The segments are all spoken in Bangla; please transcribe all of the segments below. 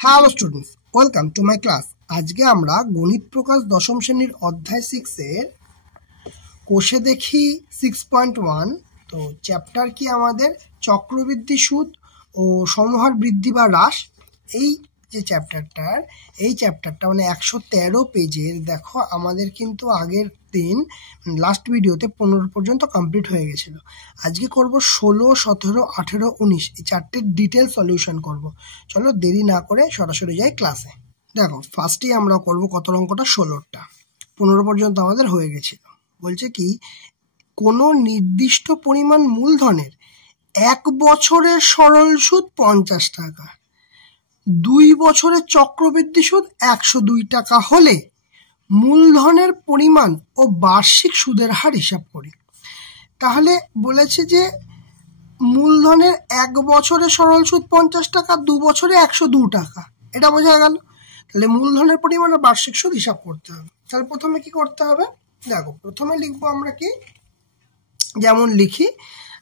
Hello students, welcome to my class. আজকে আমরা গণিত প্রকাশ দশম শ্রেণীর অধ্যায় 6 এর কোষে দেখি 6.1। তো চ্যাপ্টার কি আমাদের চক্রবৃদ্ধি সুদ ও সমহার বৃদ্ধি বা হ্রাস। এই যে চ্যাপ্টারটা মানে 113 পেজের। দেখো আমাদের কিন্তু আগের দিন লাস্ট ভিডিওতে 15 পর্যন্ত কমপ্লিট হয়ে গেছিল। আজকে করব 16, 17, 18, 19 এই চারটে ডিটেল সলিউশন করব। চলো দেরি না করে সরাসরি যাই ক্লাসে। দেখো ফার্স্টেই আমরা করব কত অঙ্কটা, 16টা। 15 পর্যন্ত আমাদের হয়ে গেছিল। বলছে কি, কোনো নির্দিষ্ট পরিমাণ মূলধনের 1 বছরের সরল সুদ 50 টাকা, 2 বছরের চক্রবৃদ্ধি সুদ 102 টাকা হলে মূলধনের পরিমাণ ও বার্ষিক সুদের হার হিসাব করি। তাহলে বলেছে যে মূলধনের 1 বছরের সরল সুদ 50 টাকা, 2 বছরে 102 টাকা, এটা বোঝা গেল। তাহলে মূলধনের পরিমাণ ও বার্ষিক সুদ হিসাব করতে হবে। তাহলে প্রথমে কি করতে হবে, দেখো প্রথমে লিখবো আমরা কি, যেমন লিখি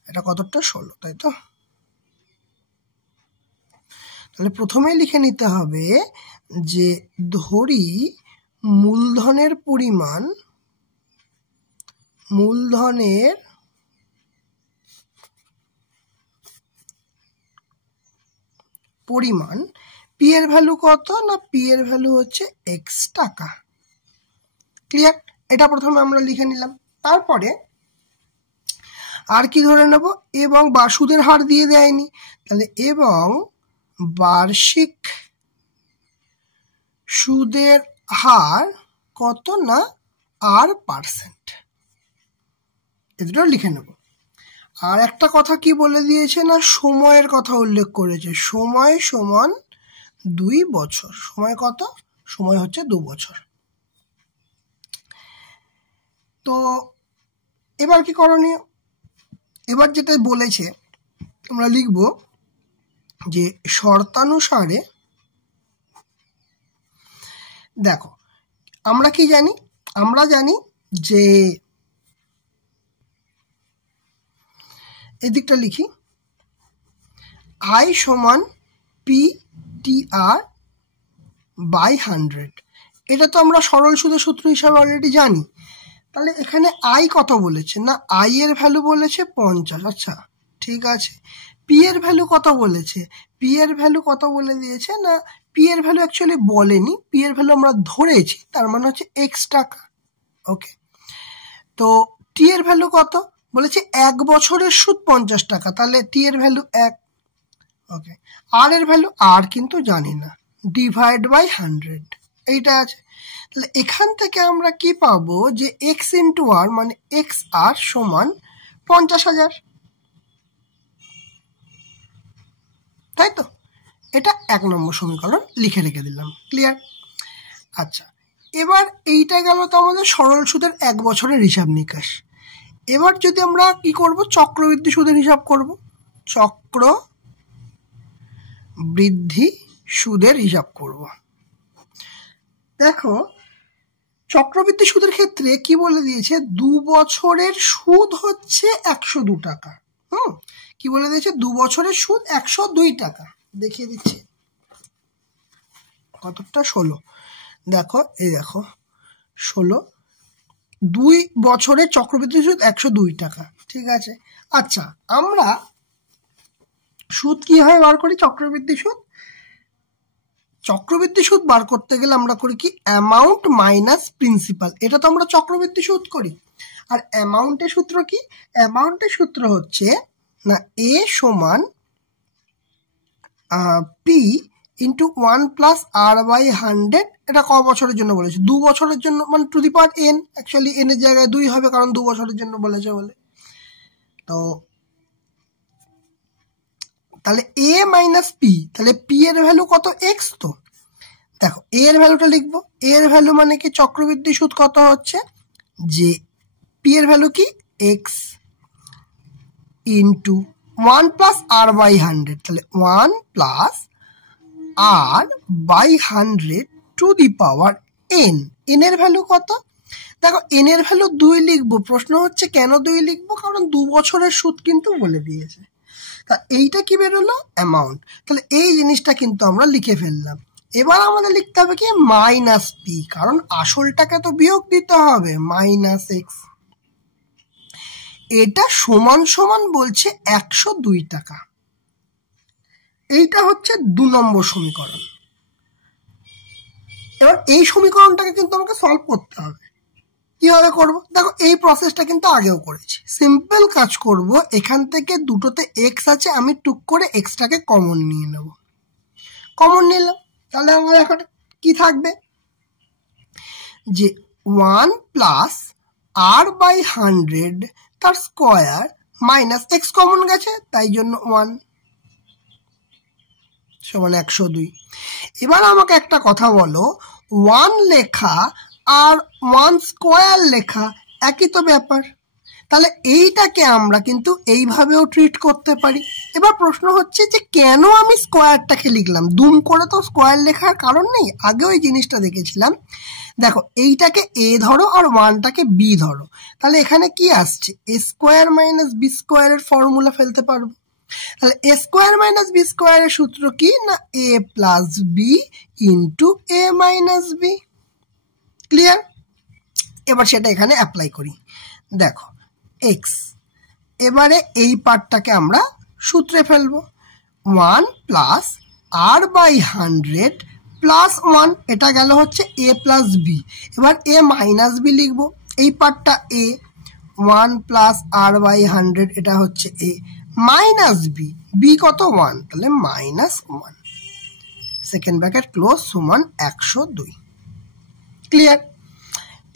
এটা কতটা 16, তাই তো। তাহলে প্রথমে লিখে নিতে হবে যে ধরি মূলধনের পরিমাণ পি এর ভ্যালু কত না, পি এর ভ্যালু হচ্ছে এক্স টাকা। ক্লিয়ার? এটা প্রথমে আমরা লিখে নিলাম। তারপরে আর কি ধরে নেব, এবং বা সুদের হার দিয়ে দেয়নি, তাহলে এবং বার্ষিক সুদের হার কত না R%, এটাও লিখে নেব। আর একটা কথা কি বলে দিয়েছে না, সময়ের কথা উল্লেখ করেছে। সময় সমান 2 বছর। সময় কত? সময় হচ্ছে 2 বছর। তো এবার কি করণীয়, এবার যেটা বলেছে আমরা লিখব যে শর্তানুসারে। দেখো আমরা কি জানি, আমরা জানি যে এদিকটা লিখি, আই সমান PTR/100। এটা তো আমরা সরল সুদের সূত্র হিসাবে অলরেডি জানি। তাহলে এখানে আই কত বলেছে না, আই এর ভ্যালু বলেছে 50। আচ্ছা ঠিক আছে, পি এর ভ্যালু কত বলেছে, পি এর ভ্যালু কত বলে দিয়েছে না, পি এর ভ্যালু অ্যাকচুয়ালি বলেনি, পি এর ভ্যালু আমরা ধরেছি, তার মানে হচ্ছে এক্স টাকা। ওকে, তো টি এর ভ্যালু কত বলেছে, 1 বছরের সুদ 50 টাকা, তাহলে টি এর ভ্যালু 1। ওকে, আর এর ভ্যালু আর কিন্তু জানি না, /100 এইটা আছে। তাহলে এখান থেকে আমরা কি পাবো যে এক্স ইন্টু আর মানে এক্স আর সমান 50,000, তাই তো। এটা 1 নম্বর সমীকরণ লিখে রেখে দিলাম। ক্লিয়ার? আচ্ছা, এবার এইটা গেল তো আমাদের সরল সুদের 1 বছরের হিসাব নিকাশ। এবার যদি আমরা কি করব, চক্রবৃদ্ধি সুদের হিসাব করব। চক্রবৃদ্ধি সুদের হিসাব করব। দেখো চক্রবৃদ্ধি সুদের ক্ষেত্রে কি বলে দিয়েছে, 2 বছরের সুদ হচ্ছে 102 টাকা। কি বলে দিয়েছে, 2 বছরের সুদ 102 টাকা। দেখিয়ে দিচ্ছি কতটা, 16। দেখো এই দেখো 16, 2 বছরের চক্রবৃদ্ধি সুদ 102 টাকা। ঠিক আছে, আচ্ছা আমরা সুদ কিভাবে বার করি, চক্রবৃদ্ধি সুদ বার করতে গেলে আমরা করি কি, অ্যামাউন্ট মাইনাস প্রিন্সিপাল। এটা তো আমরা চক্রবৃদ্ধি সুদ করি। আর অ্যামাউন্টের সূত্র কি, অ্যামাউন্টের সূত্র হচ্ছে না এ সমান পি ইন্টু 1 প্লাস R/100। এটা ক বছরের জন্য বলেছে, 2 বছরের জন্য, মানে two the power n। Actually n এর জায়গায় 2 হবে, কারণ 2 বছরের জন্য বলেছে বলে। তো তাহলে a মাইনাস পি, তাহলে পি এর ভ্যালু কত, এক্স। তো দেখো a এর ভ্যালুটা লিখবো, a এর ভ্যালু মানে কি, চক্রবৃদ্ধি সুদ কত হচ্ছে, যে পি এর ভ্যালু কি এক্স ইন্টু 1 প্লাস R/100, তাহলে 1 plus R/100 two the power n। n এর ভ্যালু কত, দেখো n এর ভ্যালু 2 লিখবো। প্রশ্ন হচ্ছে কেন 2 লিখবো, কারণ 2 বছরের সুদ কিন্তু বলে দিয়েছে। তা এইটা কি বেরোলো? অ্যামাউন্ট। তাহলে এই জিনিসটা কিন্তু আমরা লিখে ফেললাম। এবার আমাদের লিখতে হবে কি? মাইনাস পি, কারণ আসলটাকে তো বিয়োগ দিতে হবে, মাইনাস এক্স। এটা সমান সমান বলছে 102 টাকা। এইটা হচ্ছে 2 নম্বর সমীকরণ। এবার এই সমীকরণটাকে কিন্তু আমাকে সলভ করতে হবে। কিভাবে করব? দেখো এই প্রসেসটা কিন্তু আগেও করেছি। সিম্পল কাজ করব, এখান থেকে দুটোতে এক্স আছে, আমি টুক করে এক্সটাকে কমন নিয়ে নেব। কমন নিলাম, তাহলে আমার এখন কি থাকবে? যে 1 প্লাস আর বাই 100 তার স্কোয়ার মাইনাস এক্স কমন গেছে, তাই জন্য 1 সমান 102। এবার আমাকে একটা কথা বলো, 1 লেখা আর 1 স্কোয়ার লেখা একই তো ব্যাপার। তাহলে এইটাকে আমরা কিন্তু এইভাবেও ট্রিট করতে পারি। এবার প্রশ্ন হচ্ছে যে কেন আমি স্কোয়ারটাকে লিখলাম? দুম করে তো স্কোয়ার লেখার কারণ নেই, আগেও এই জিনিসটা দেখেছিলাম। দেখো এইটাকে এ ধরো আর 1টাকে বি ধরো, তাহলে এখানে কি আসছে? এ স্কোয়ার মাইনাস বি স্কোয়ারের ফর্মুলা ফেলতে পারবো। তাহলে এ স্কোয়ার মাইনাস বি স্কোয়ারের সূত্র কি? না এ প্লাস বি ইন্টু এ মাইনাস বি। ক্লিয়ার? এবার সেটা এখানে অ্যাপ্লাই করি। দেখো এক্স, এবারে এই পার্টটাকে আমরা সূত্রে ফেলবো। 1 প্লাস আর বাই 100 প্লাস 1, এটা গেল হচ্ছে এ প্লাস বি। এবার এ মাইনাস বি লিখবো, এই পার্টটা এ। 1 প্লাস আর বাই 100, এটা হচ্ছে এ মাইনাস বি, বি কত? 1, তাহলে মাইনাস 1 সেকেন্ড ব্র্যাকেট ক্লোজ সমান 102। ক্লিয়ার?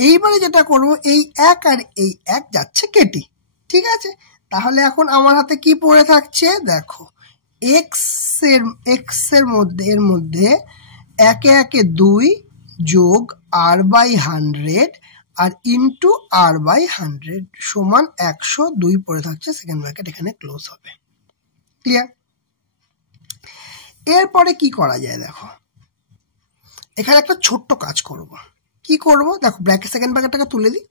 এইবারে যেটা করবো, এই এক আর এই এক যাচ্ছে কেটে, ঠিক আছে? তাহলে এখন আমার হাতে কি পড়ে থাকছে? দেখো এক্স এর মধ্যে এর মধ্যে একে একে 2 যোগ R by 100 R into R by 100 সমান 102 পড়ে থাকছে, সেকেন্ড ব্র্যাকেট এখানে ক্লোজ হবে। ক্লিয়ার? এরপরে কি করা যায়? দেখো এখানে একটা ছোট্ট কাজ করব। কি করব? দেখো ব্র্যাকেট সেকেন্ড ব্র্যাকেটটাকে তুলে দিই,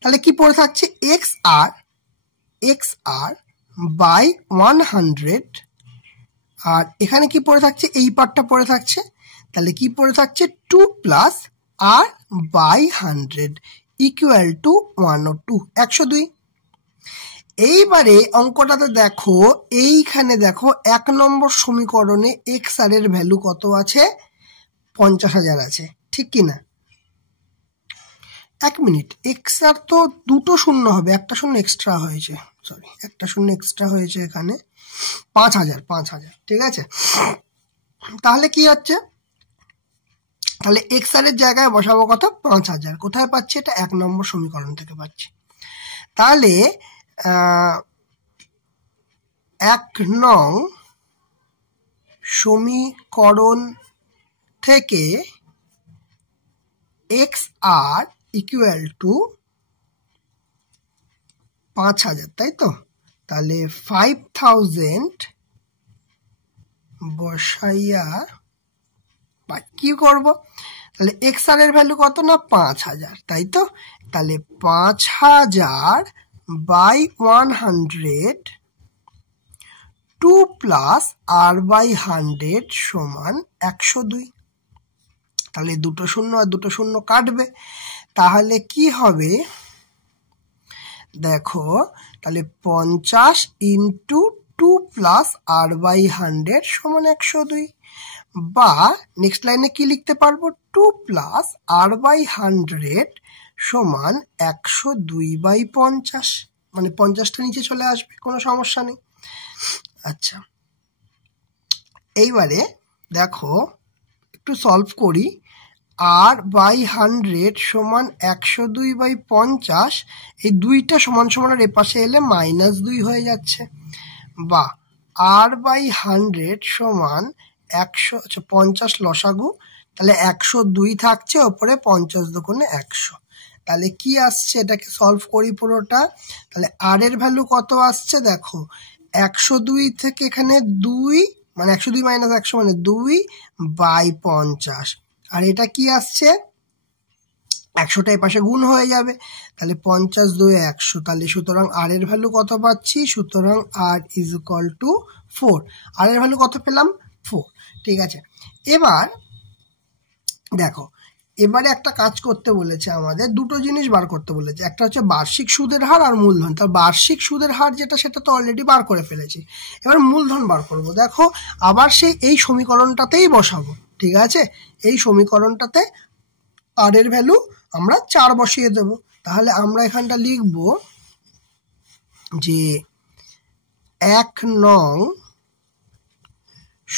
তাহলে কি পড়ে থাকছে? এক্স আর বাই 100, আর এখানে কি পড়ে থাকছে? এই পার্টটা পড়ে থাকছে, তাহলে কি পড়ে থাকছে? 2 plus R by 100 equal to 102, 102। এইবারে অঙ্কটাতে দেখো, এইখানে দেখো 1 নম্বর সমীকরণে এক্স আর এর ভ্যালু কত আছে? 50,000 আছে, ঠিক কিনা? 1 মিনিট, এক্স আর তো দুটো শূন্য হবে, একটা শূন্য এক্সট্রা হয়েছে, সরি একটা শূন্য এক্সট্রা হয়েছে এখানে, 5,000, ঠিক আছে? তাহলে কি হচ্ছে? তাহলে এক্স আর এর জায়গায় বসাবো কত? 5,000। কোথায় পাচ্ছি? এটা 1 নম্বর সমীকরণ থেকে পাচ্ছি। তাহলে 1 নং সমীকরণ থেকে এক্স আর ইকুয়াল টু 5,000, তাই তো? তাহলে 5,000 বসাইয়া কি করব? তাহলে এক্স আর এর ভ্যালু কত? না 5,000, তাই তো? তাহলে 5,000 বাই 100 2 প্লাস আর বাই 100 সমান 102। তাহলে দুটো শূন্য আর দুটো শূন্য কাটবে, তাহলে কি হবে? দেখো তাহলে 50 ইন্টু 2 প্লাস আর বাই 100 সমান 102, বা নেক্সট লাইনে কি লিখতে পারবো? 2 প্লাস আর বাই 100 সমান 102 বাই 50, মানে 50টা নিচে চলে আসবে, কোনো সমস্যা নেই। আচ্ছা, এইবারে দেখো একটু সলভ করি। আর বাই 100 সমান 102 বাই 50, এই দুইটা সমান সমান আর এপাশে এলে মাইনাস 2 হয়ে যাচ্ছে, বা আর বাই 100 সমান 50 লসাগু, তাহলে 102 থাকছে, ওপরে 50 দুগুণে 100। তাহলে কি আসছে? এটাকে সলভ করি পুরোটা। তাহলে আর এর ভ্যালু কত আসছে? দেখো 102 থেকে এখানে 2, মানে 102 মাইনাস 100 মানে 2 বাই 50, আর এটা কি আসছে? 100টা এই পাশে গুণ হয়ে যাবে, তাহলে 50 2 100, তাহলে সুতরাং আর এর ভ্যালু কত পাচ্ছি, সুতরাং আর ইজ ইকুয়াল টু 4। আর এর ভ্যালু কত পেলাম, 4। ঠিক আছে, এবার দেখো এবারে একটা কাজ করতে বলেছে আমাদের, দুটো জিনিস বার করতে বলেছে, একটা হচ্ছে বার্ষিক সুদের হার আর মূলধন। তার বার্ষিক সুদের হার যেটা সেটা তো অলরেডি বার করে ফেলেছি, এবার মূলধন বার করব। দেখো আবার এই সমীকরণটাতেই বসাবো, ঠিক আছে, এই সমীকরণটাতে আর এর ভ্যালু আমরা 4 বসিয়ে দেব। তাহলে আমরা এখানটা লিখব যে 1 নং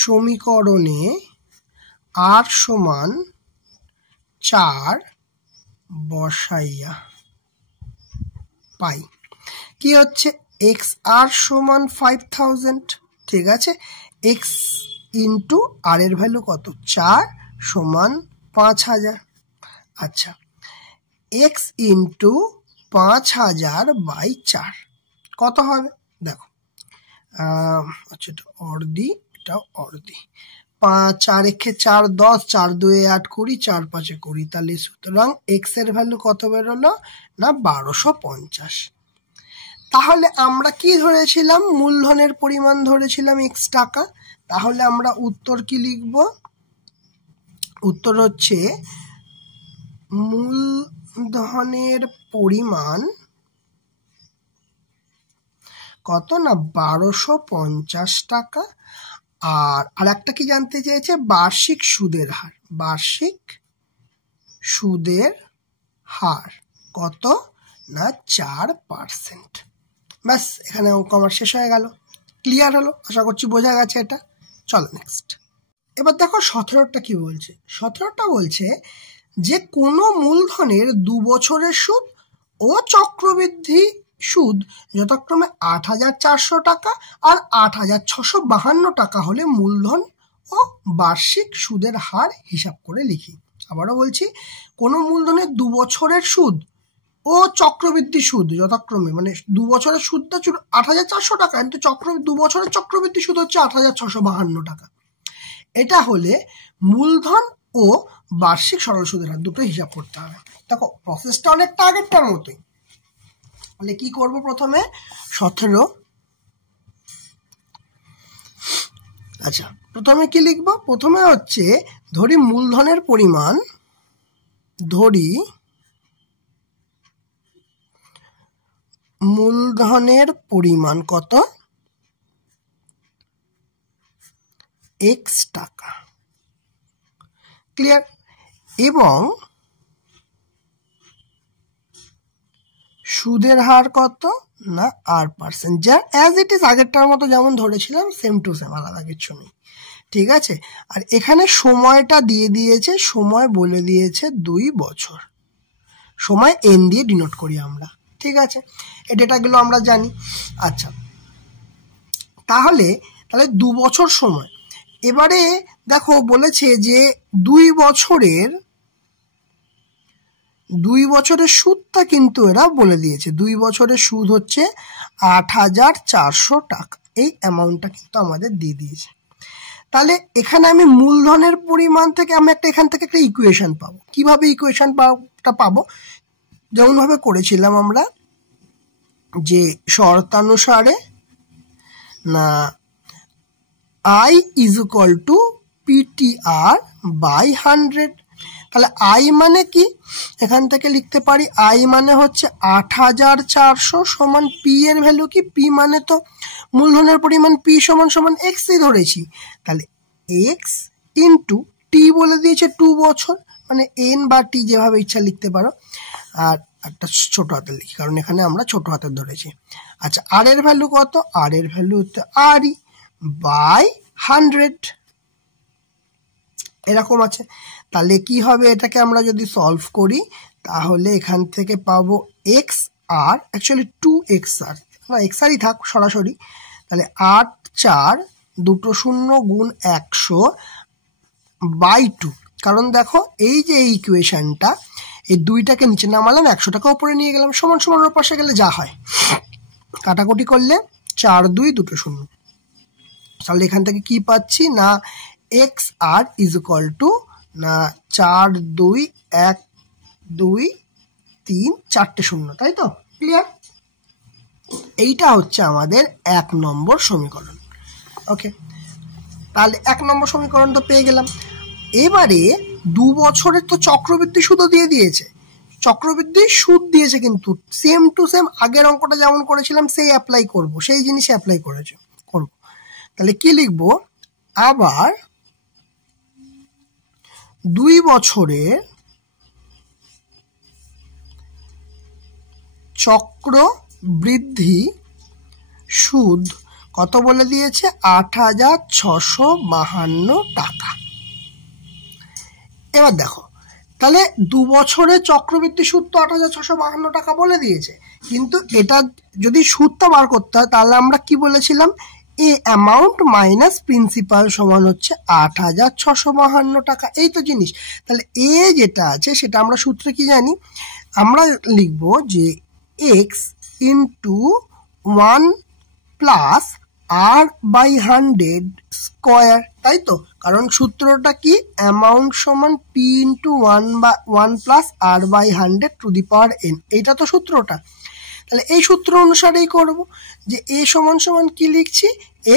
সমীকরণে আর সমান 4 বসাইয়া পাই কি হচ্ছে, এক্স আর সমান 5000, ঠিক আছে, এক্স ইন্টু আর এর ভ্যালু কত 4 সমান 5000। আচ্ছা, এক্স ইন্টু 5000 বাই 4 কত হবে, দেখো আচ্ছা এটা অর্ধি, এটাও অর্ধি, 4 একে 4 10, 4 2 8 20, 4 5 20, তাহলে সুতরাং এক্স এর ভ্যালু কত বেরোলো না 1250। তাহলে আমরা কি ধরেছিলাম, মূলধনের পরিমাণ ধরেছিলাম x টাকা। তাহলে আমরা উত্তর কি লিখব, উত্তর হচ্ছে মূলধনের পরিমাণ কত না 1250 টাকা। আর একটা কি জানতে চেয়েছে, বার্ষিক সুদের হার, বার্ষিক সুদের হার কত না 4%। ব্যাস, এখানে অঙ্ক আমার শেষ হয়ে গেল, ক্লিয়ার হলো, আশা করছি বোঝা গেছে এটা। চলো নেক্সট। এবার দেখো 17টা কি বলছে, 17টা বলছে যে কোনো মূলধনের 2 বছরের সুদ ও চক্রবৃদ্ধি সুদ যথাক্রমে 8400 টাকা আর 8652 টাকা হলে মূলধন ও বার্ষিক সুদের হার হিসাব করে লিখি। আবারও বলছি, কোনো মূলধনের 2 বছরের সুদ ও চক্রবৃদ্ধি সুদ যথাক্রমে, মানে 2 বছরের সুদটা 8400 টাকা, কিন্তু 2 বছরের চক্রবৃদ্ধি সুদ হচ্ছে 8652 টাকা। এটা হলে মূলধন ও বার্ষিক সরল সুদের হার দুটো হিসাব করতে হবে। দেখো প্রসেসটা অনেকটা আগেরটার মতোই। তাহলে কি করব, প্রথমে 17, আচ্ছা প্রথমে কি লিখব, প্রথমে হচ্ছে ধরি মূলধনের পরিমাণ, ধরি মূলধনের পরিমাণ কত x টাকা, ক্লিয়ার, এবং সুদের হার কত না r%, যা অ্যাজ ইট ইজ আগেরটার মতো যেমন ধরেছিলাম সেম টু সেম, আলাদা কিছু নেই, ঠিক আছে। আর এখানে সময়টা দিয়ে দিয়েছে, সময় বলে দিয়েছে 2 বছর, সময় n দিয়ে ডিনোট করি আমরা, ঠিক আছে, এই ডেটাগুলো আমরা জানি। আচ্ছা, তাহলে 2 বছর সময়, এবারে দেখো বলেছে যে 2 বছরের সুদটা কিন্তু এরা বলে দিয়েছে, 2 বছরের সুদ হচ্ছে 8400 টাকা, এই অ্যামাউন্টটা কিন্তু আমাদের দিয়ে দিয়েছে। তাহলে এখানে আমি মূলধনের পরিমাণ থেকে আমি এখান থেকে একটা ইকুয়েশন পাবো। কিভাবে ইকুয়েশনটা পাবো, যেমনভাবে করেছিলাম আমরা, যে শর্তানুসারে না I is equal to PTR by 100। তাহলে I মানে কি, এখান থেকে লিখতে পারি I মানে হচ্ছে 8400 সমান P এর ভ্যালু কি, P মানে তো মূলধনের পরিমাণ, P সমান সমান x ই ধরেছি, তাহলে x ইন্টু T বলে দিয়েছে 2 বছর, মানে N বা T যেভাবে ইচ্ছা লিখতে পারো, আর একটা ছোট হাতের লিখি কারণ এখানে আমরা ছোট হাতের ধরেছি। আচ্ছা, আর এর ভ্যালু কত, আর এর ভ্যালু হচ্ছে RE বাই 100, এরকম আছে। তাহলে কি হবে, এটাকে আমরা যদি সলভ করি তাহলে এখান থেকে পাবো এক্স আর, অ্যাকচুয়ালি 2xr, না xrই থাক সরাসরি, তাহলে 8 4 2 0 গুণ 100 বাই 2, কারণ দেখো এই যে এই ইকুয়েশনটা, এই 2টাকে নিচে নামালাম, 100টাকে উপরে নিয়ে গেলাম, সমান সমান ওর পাশে গেলে যা হয়, কাটাকুটি করলে 4 2 2 0, তাহলে এখান থেকে কি পাচ্ছি না X R is equal to না 4 2 1 2 3 4টে শূন্য, তাই তো? ক্লিয়ার? এইটা হচ্ছে আমাদের 1 নম্বর সমীকরণ। ওকে, তাহলে 1 নম্বর সমীকরণ তো পেয়ে গেলাম। এবারে 2 বছরের তো চক্রবৃদ্ধি সুদও দিয়ে দিয়েছে, চক্রবৃদ্ধি সুদ দিয়েছে, কিন্তু সেম টু সেম আগের অঙ্কটা যেমন করেছিলাম সেই অ্যাপ্লাই করব, সেই জিনিসে অ্যাপ্লাই করব। তাহলে কি লিখব? আবার 2 বছরের চক্রবৃদ্ধি সুদ কত বলে দিয়েছে? 8,652 টাকা। এবার দেখো, তাহলে 2 বছরের চক্রবৃদ্ধি সুদ তো 8,652 টাকা বলে দিয়েছে, কিন্তু এটা যদি সুদটা বার করতে হয় তাহলে আমরা কি বলেছিলাম? এ অ্যামাউন্ট মাইনাস প্রিন্সিপাল সমান হচ্ছে 8,652 টাকা। এই তো জিনিস। তাহলে এ যেটা আছে সেটা আমরা সূত্রে কি জানি? আমরা লিখব যে x into 1 plus r/100 square, তাই তো? কারণ সূত্রটা কি? অ্যামাউন্ট সমান p into 1 plus r/100 two the power n, এইটা তো সূত্রটা। তাহলে এই সূত্র অনুসারেই করব যে a সমান সমান কি লিখছি?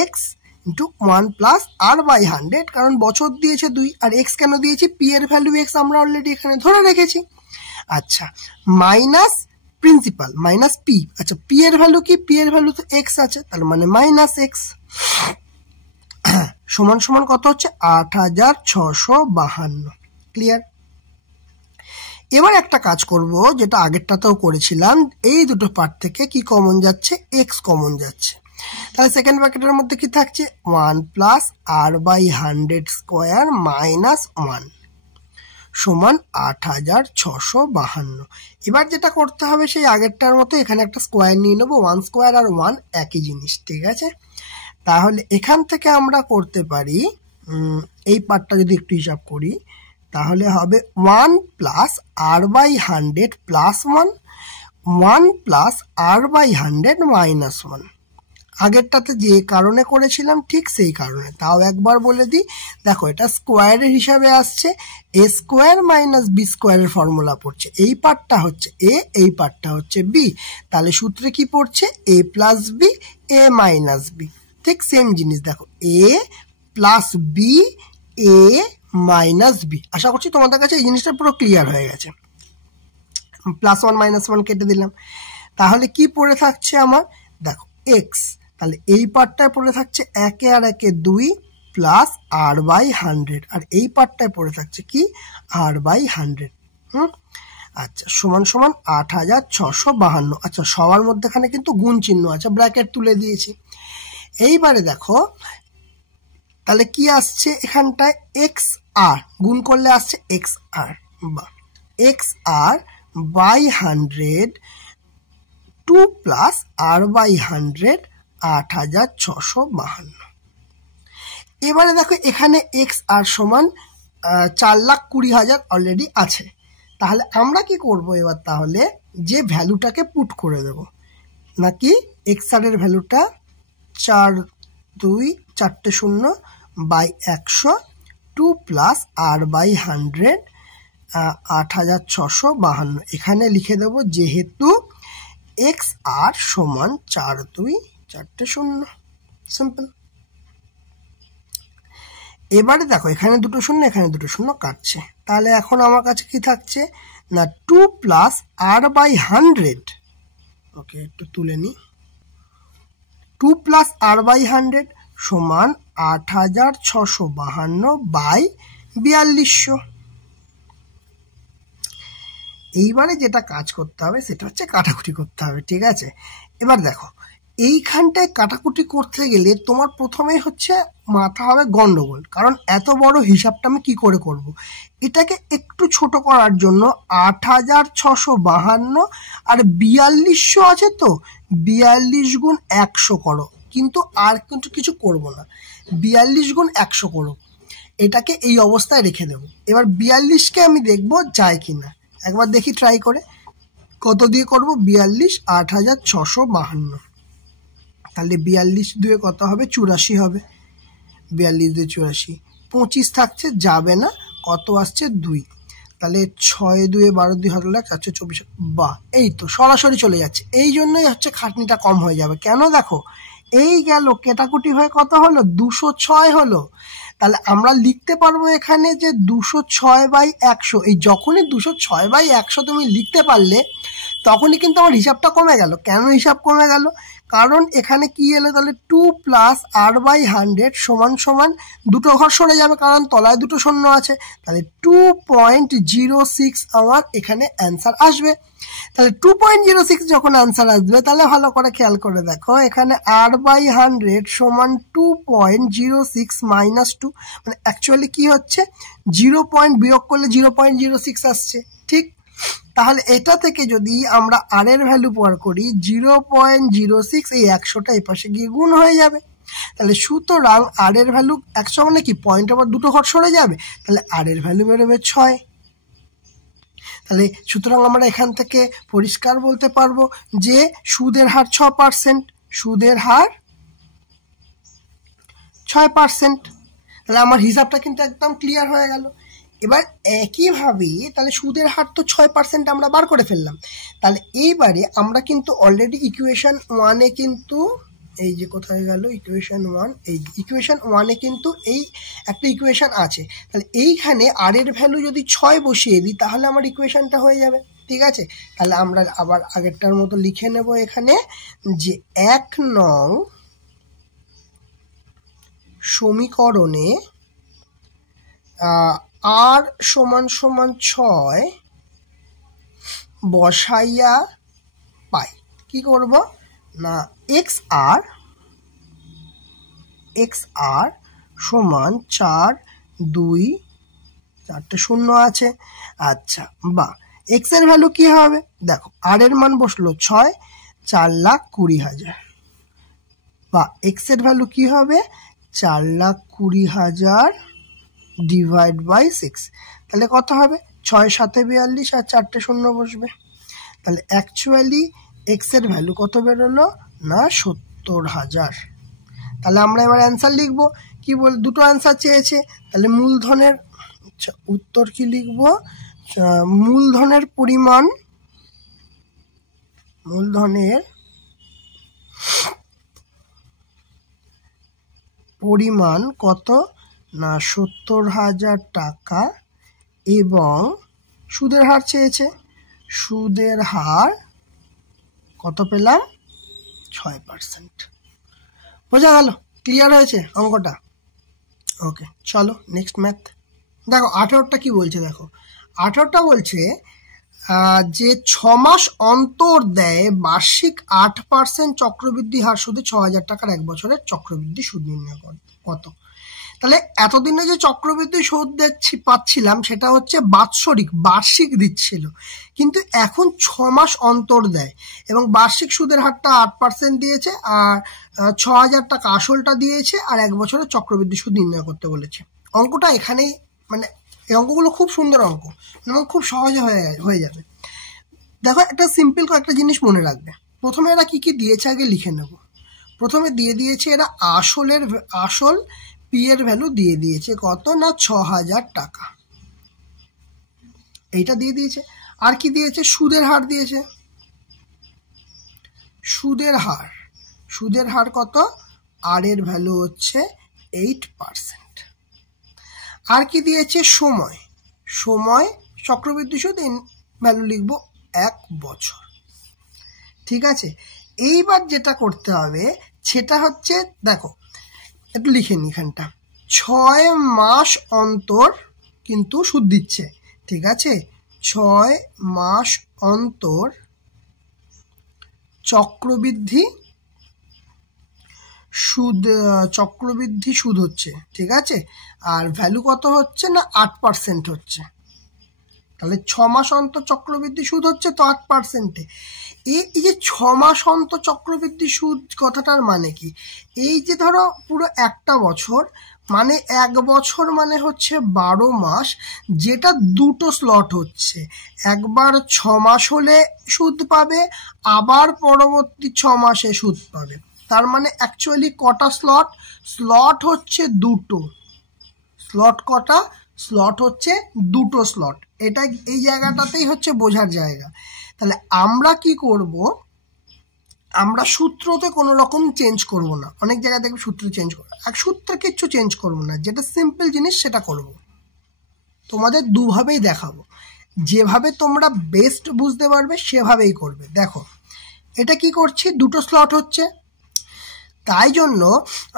x ইন্টু 1 প্লাস r/100, কারণ বছর দিয়েছে 2 আর x কেন দিয়েছি? p এর ভ্যালু x আমরা অলরেডি এখানে ধরে রেখেছি। আচ্ছা, মাইনাস প্রিন্সিপাল মাইনাস পি। আচ্ছা, পি এর ভ্যালু কি? পি এর ভ্যালু তো এক্স আছে, তাহলে মানে মাইনাস এক্স সমান সমান কত হচ্ছে? 8,652। ক্লিয়ার? এবার একটা কাজ করব, যেটা আগেরটাতেও করেছিলাম, এই দুটো পার্ট থেকে কি কমন যাচ্ছে? এক্স কমন যাচ্ছে। তাহলে সেকেন্ড ব্র্যাকেটের মধ্যে কি থাকছে? 1 প্লাস r/100 স্কোয়ার মাইনাস 1 সমান 8,652। এবার যেটা করতে হবে সেই আগেরটার মতো এখানে একটা স্কোয়ার নিয়ে নেবো, 1 স্কোয়ার আর 1 একই জিনিস, ঠিক আছে? তাহলে এখান থেকে আমরা করতে পারি, এই পার্টটা যদি একটু হিসাব করি তাহলে হবে 1 plus r/100 plus 1 plus r/100 minus 1। আগেরটাতে যে কারণে করেছিলাম ঠিক সেই কারণে। তাও একবার বলে দিই, দেখো এটা স্কোয়ারের হিসাবে আসছে, এ স্কোয়ার মাইনাস বি স্কোয়ারের ফর্মুলা পড়ছে। এই পার্টটা হচ্ছে এ, এই পার্টটা হচ্ছে বি, তাহলে সূত্রে কি পড়ছে? এ প্লাস বি, এ মাইনাস বি। ঠিক সেম জিনিস, দেখো এ প্লাস বি, এ মাইনাস বি। আশা করছি তোমাদের কাছে এই জিনিসটা পুরো ক্লিয়ার হয়ে গেছে। প্লাস 1 মাইনাস 1 কেটে দিলাম, তাহলে কি পড়ে থাকছে আমার? দেখো এক্স, তাহলে এই পার্টটায় পড়ে থাকছে 1 আর 1 2 প্লাস r/100, আর এই পার্টটায় পড়ে থাকছে কি? r/100। আচ্ছা, সমান সমান 8,652। আচ্ছা, সবার মধ্যেখানে কিন্তু গুণ চিহ্ন আছে, ব্র্যাকেট তুলে দিয়েছি। এইবারে দেখো তাহলে কি আসছে এখানটায়? এক্স আর গুণ করলে আসছে এক্স আর, বা x R by 100 2 plus r/100 8,652। এবারে দেখো এখানে এক্স আর সমান 4,20,000 অলরেডি আছে। তাহলে আমরা কি করব এবার? তাহলে যে ভ্যালুটাকে পুট করে দেব, নাকি এক্স আর এর ভ্যালুটা 4 0 বাই 100 2 প্লাস r/100 8,652 এখানে লিখে দেব, যেহেতু এক্স আর সমান 4 2 4 0। সিম্পল। এবারে দেখো এখানে দুটো শূন্য, এখানে দুটো শূন্য কাটছে, তাহলে এখন আমার কাছে কি থাকছে না 2 প্লাস r/100। ওকে, একটু তুলে নি। 2 প্লাস r/100 সমান 8,652 বাই 4200। এইবারে যেটা কাজ করতে হবে সেটা হচ্ছে কাটাকুটি করতে হবে, ঠিক আছে? এবার দেখো এইখানটায় কাটাকুটি করতে গেলে তোমার প্রথমেই হচ্ছে মাথা হবে গন্ডগোল, কারণ এত বড় হিসাবটা আমি কি করে করব? এটাকে একটু ছোট করার জন্য 8,652 আর 4200 আছে, তো 42 গুণ 100 করো, কিন্তু আর কিন্তু কিছু করব না, 42 গুণ 100 করো, এটাকে এই অবস্থায় রেখে দেবো। এবার 42কে আমি দেখবো যায় কিনা, একবার দেখি ট্রাই করে। কত দিয়ে করব? 42 8,652, তাহলে 42 দুয়ে কত হবে? 84 হবে। 42 দুয়ে 84, 25 থাকছে, যাবে না, কত আসছে? 2। তাহলে 6 2 12 2 হাজার 424, বা এই তো সরাসরি চলে যাচ্ছে। এই জন্যই হচ্ছে খাটনিটা কম হয়ে যাবে। কেন দেখো এই গেল কেটাকুটি হয়ে কত হলো 206 হলো। তাহলে আমরা লিখতে পারবো এখানে যে 206/100। এই যখনই 206/100 তুমি লিখতে পারলে তখনই কিন্তু আমার হিসাবটা কমে গেল। কেন হিসাব কমে গেল? কারণ এখানে কি এলো, তাহলে 2 + r/100 সমান সমান দুটো ঘর সরে যাবে, কারণ তলায় দুটো শূন্য আছে। তাহলে 2.06 আমার এখানে অ্যান্সার আসবে। তাহলে 2.06 যখন অ্যান্সার আসবে, তাহলে ভালো করে খেয়াল করে দেখো, এখানে r/100 সমান 2.06 - 2, মানে অ্যাকচুয়ালি কি হচ্ছে 0 পয়েন্ট বিয়োগ করলে 0.06 আসছে। ঠিক, তাহলে এটা থেকে যদি আমরা আর এর ভ্যালু পার করি 0.06, এই 100টা এই পাশে গিয়ে গুণ হয়ে যাবে। তাহলে সুতরাং আর এর ভ্যালু 100 মানে কি পয়েন্ট আবার দুটো ঘর সরে যাবে, তাহলে আর এর ভ্যালু বেরোবে 6। তাহলে সুতরাং আমরা এখান থেকে পরিষ্কার বলতে পারবো যে সুদের হার 6%, সুদের হার 6%। তাহলে আমার হিসাবটা কিন্তু একদম ক্লিয়ার হয়ে গেল। এবার একইভাবে তাহলে সুদের হার তো 6% আমরা বার করে ফেললাম। তাহলে এইবারে আমরা কিন্তু অলরেডি ইকুয়েশন 1-এ কিন্তু এই যে কোথায় গেল ইকুয়েশন 1, এই ইকুয়েশন 1-এ কিন্তু এই একটা ইকুয়েশন আছে। তাহলে এইখানে আর এর ভ্যালু যদি 6 বসিয়ে দিই তাহলে আমার ইকুয়েশনটা হয়ে যাবে। ঠিক আছে, তাহলে আমরা আবার আগেরটার মতো লিখে নেব এখানে যে 1 নং সমীকরণে আর সমান সমান 6 বসাইয়া পাই। কি করব না এক্স আর সমান 4 2 4টে শূন্য আছে। আচ্ছা, বা এক্স এর ভ্যালু কি হবে, দেখো আর এর মান বসলো 6, 4,20,000, বা এক্স এর ভ্যালু কি হবে 4,20,000 /6। তাহলে কত হবে 6 7 42 আর 4টে শূন্য বসবে। তাহলে অ্যাকচুয়ালি এক্স এর ভ্যালু কত বেরোলো না 70,000। তাহলে আমরা এবার অ্যান্সার লিখবো। কি বল, দুটো অ্যান্সার চেয়েছে, তাহলে মূলধনের উত্তর কি লিখবো, মূলধনের পরিমাণ কত না 70,000 টাকা, এবং সুদের হার চেয়েছে, সুদের হার কত পেলাম 6%। বোঝা গেল, ক্লিয়ার হয়েছে অঙ্কটা? ওকে, চলো নেক্সট ম্যাথ। দেখো 18টা কি বলছে, দেখো 18টা বলছে যে 6 মাস অন্তর দেয় বার্ষিক 8% চক্রবৃদ্ধি হার সুদে 6,000 টাকার 1 বছরের চক্রবৃদ্ধি সুদ নির্ণয় কত। তাহলে এতদিনে যে চক্রবৃদ্ধি সুদ পাচ্ছিলাম সেটা হচ্ছে বার্ষিক দিচ্ছিল, কিন্তু এখন 6 মাস অন্তর দেয় এবং বার্ষিক সুদের হারটা 8% দিয়েছে, আর 6,000 টাকা আসলটা দিয়েছে, আর 1 বছরের চক্রবৃদ্ধি সুদ নির্ণয় করতে বলেছে। অঙ্কটা এখানেই, মানে এই অঙ্কগুলো খুব সুন্দর অঙ্ক এবং খুব সহজে হয়ে যাবে। দেখো একটা সিম্পল কয়েকটা জিনিস মনে রাখবে। প্রথমে এরা কি কি দিয়েছে আগে লিখে নেব। প্রথমে দিয়ে দিয়েছে এরা আসল পি এর ভ্যালু দিয়ে দিয়েছে কত না 6,000 টাকা, এইটা দিয়ে দিয়েছে। আর কি দিয়েছে, সুদের হার দিয়েছে, সুদের হার কত, আর এর ভ্যালু হচ্ছে 8%। আর কি দিয়েছে, সময় চক্রবৃদ্ধি সুদ ভ্যালু লিখবো 1 বছর। ঠিক আছে, এইবার যেটা করতে হবে সেটা হচ্ছে, দেখো একটু লিখে নি এখানটা, 6 মাস অন্তর কিন্তু সুদ দিচ্ছে। ঠিক আছে, 6 মাস অন্তর চক্রবৃদ্ধি সুদ হচ্ছে। ঠিক আছে, আর ভ্যালু কত হচ্ছে না 8% হচ্ছে। তাহলে 6 মাস অন্তর চক্রবৃদ্ধি সুদ হচ্ছে তো 8%। এই যে 6 মাস অন্তর চক্রবৃদ্ধি সুদ কথাটার মানে কি, এই যে ধরো পুরো একটা বছর, মানে 1 বছর মানে হচ্ছে 12 মাস, যেটা দুটো স্লট হচ্ছে, একবার 6 মাস হলে সুদ পাবে, আবার পরবর্তী 6 মাসে সুদ পাবে। তার মানে অ্যাকচুয়ালি কটা স্লট হচ্ছে দুটো। স্লট কটা, স্লট হচ্ছে দুটো স্লট, এটা এই জায়গাটাতেই হচ্ছে বোঝার জায়গা। তাহলে আমরা কি করব, আমরা সূত্রতে কোনো রকম চেঞ্জ করব না। অনেক জায়গায় দেখবে সূত্র চেঞ্জ করবো, এক সূত্রে কিচ্ছু চেঞ্জ করব না, যেটা সিম্পল জিনিস সেটা করব। তোমাদের দুভাবেই দেখাবো, যেভাবে তোমরা বেস্ট বুঝতে পারবে সেভাবেই করবে। দেখো এটা কি করছি, দুটো স্লট হচ্ছে, তাই জন্য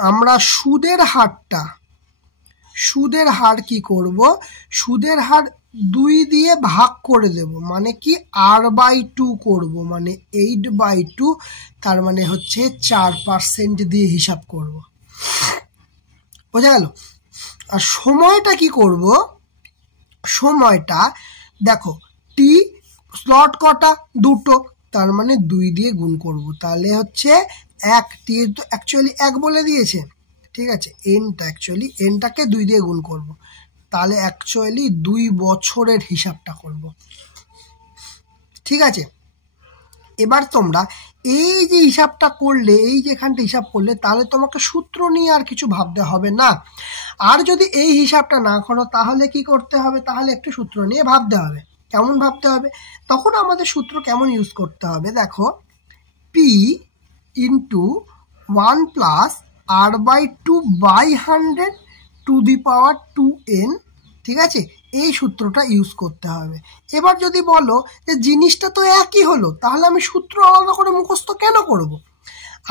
আমরা সুদের হার কি করব, সুদের হার 2 দিয়ে ভাগ করে দেব, মানে কি r/2 করব, মানে 8/2, তার মানে হচ্ছে 4% দিয়ে হিসাব করব। বোঝা গেল? আর সময়টা কি করব, সময়টা দেখো টি স্লট কটা, দুটো, তার মানে 2 দিয়ে গুণ করব, তাহলে হচ্ছে 1 টি তো অ্যাকচুয়ালি 1 বলে দিয়েছে, ঠিক আছে, এনটাকে 2 দিয়ে গুণ করব, তাহলে অ্যাকচুয়ালি 2 বছরের হিসাবটা করব। ঠিক আছে, এবার তোমরা এই যে হিসাবটা করলে, এই যে এখানটা হিসাব করলে, তাহলে তোমাকে সূত্র নিয়ে আর কিছু ভাবতে হবে না। আর যদি এই হিসাবটা না করো তাহলে কি করতে হবে, তাহলে একটু সূত্র নিয়ে ভাবতে হবে। কেমন ভাবতে হবে, তখন আমাদের সূত্র কেমন ইউজ করতে হবে, দেখো p into 1 plus r/2/100 two the power 2n, ঠিক আছে, এই সূত্রটা ইউজ করতে হবে। এবার যদি বলো যে জিনিসটা তো একই হলো, তাহলে আমি সূত্র আলাদা করে মুখস্থ কেন করব?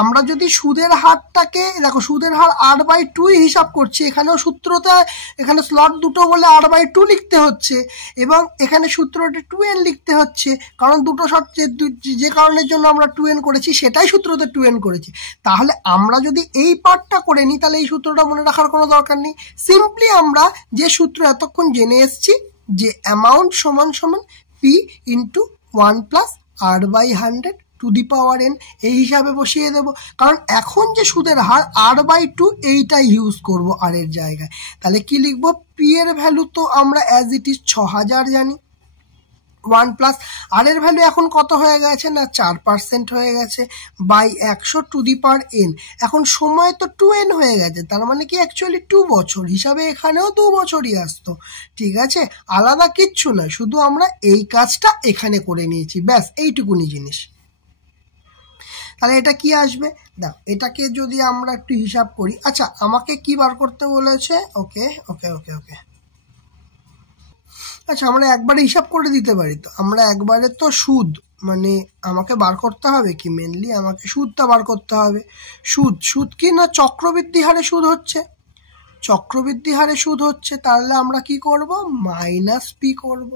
আমরা যদি সুদের হারটাকে দেখো, সুদের হার r/2 হিসাব করছি, এখানেও সূত্রটা, এখানে স্লট দুটো বলে r/2 লিখতে হচ্ছে, এবং এখানে সূত্রটা 2n লিখতে হচ্ছে, কারণ দুটো শর্ত, যে কারণের জন্য আমরা 2n করেছি সেটাই সূত্রতে 2n করেছি। তাহলে আমরা যদি এই পার্টটা করে নিই, তাহলে এই সূত্রটা মনে রাখার কোনো দরকার নেই। সিম্পলি আমরা যে সূত্র এতক্ষণ জেনে এসেছি, যে অ্যামাউন্ট সমান সমান p into 1 plus r/100 two the power n, এই হিসাবে বসিয়ে দেব। কারণ এখন যে সুদের হার r/2, এইটাই ইউজ করব আর এর জায়গায়। তাহলে কি লিখবো, পি এর ভ্যালু তো আমরা অ্যাজ ইট ইজ 6000 জানি, 1 প্লাস আর এর ভ্যালু এখন কত হয়ে গেছে না 4% হয়ে গেছে, by 100 to the power n। এখন সময় তো 2n হয়ে গেছে, তার মানে কি অ্যাকচুয়ালি 2 বছর, হিসাবে এখানেও 2 বছরই আসতো। ঠিক আছে, আলাদা কিচ্ছু না, শুধু আমরা এই কাজটা এখানে করে নিয়েছি, ব্যাস এইটুকুনি জিনিস। তাহলে এটা কি আসবে, দাও এটাকে যদি আমরা একটু হিসাব করি। আচ্ছা, আমাকে কি বার করতে বলেছে, ওকে ওকে ওকে ওকে, আচ্ছা আমরা একবারে হিসাব করে দিতে পারি, তো আমরা একবারে তো সুদ, মানে আমাকে বার করতে হবে কি, মেনলি আমাকে সুদটা বার করতে হবে। সুদ কি না চক্রবৃদ্ধি হারে সুদ হচ্ছে, চক্রবৃদ্ধি হারে সুদ হচ্ছে, তাহলে আমরা কি করব, মাইনাস পি করব।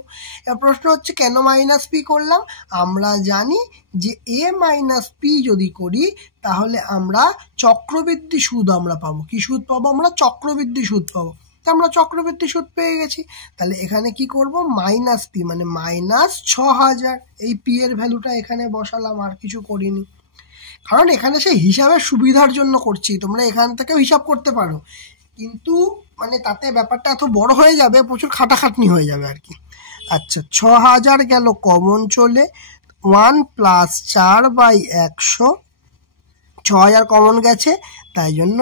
এবার প্রশ্ন হচ্ছে কেন মাইনাস পি করলাম, আমরা জানি যে এ মাইনাস পি যদি করি তাহলে আমরা চক্রবৃদ্ধি সুদ আমরা পাবো। কি সুদ পাবো, আমরা চক্রবৃদ্ধি সুদ পাবো, তা আমরা চক্রবৃদ্ধি সুদ পেয়ে গেছি। তাহলে এখানে কি করব, মাইনাস পি, মানে মাইনাস 6000, এই পি এর ভ্যালুটা এখানে বসালাম, আর কিছু করিনি, কারণ এখানে সে হিসাবের সুবিধার জন্য করছি, তোমরা এখান থেকেও হিসাব করতে পারো, কিন্তু মানে তাতে ব্যাপারটা এত বড় হয়ে যাবে, প্রচুর খাটাখাটনি হয়ে যাবে আর কি। আচ্ছা 6000 গেল কমন চলে, 1 প্লাস 4/100, 6000 কমন গেছে, তাই জন্য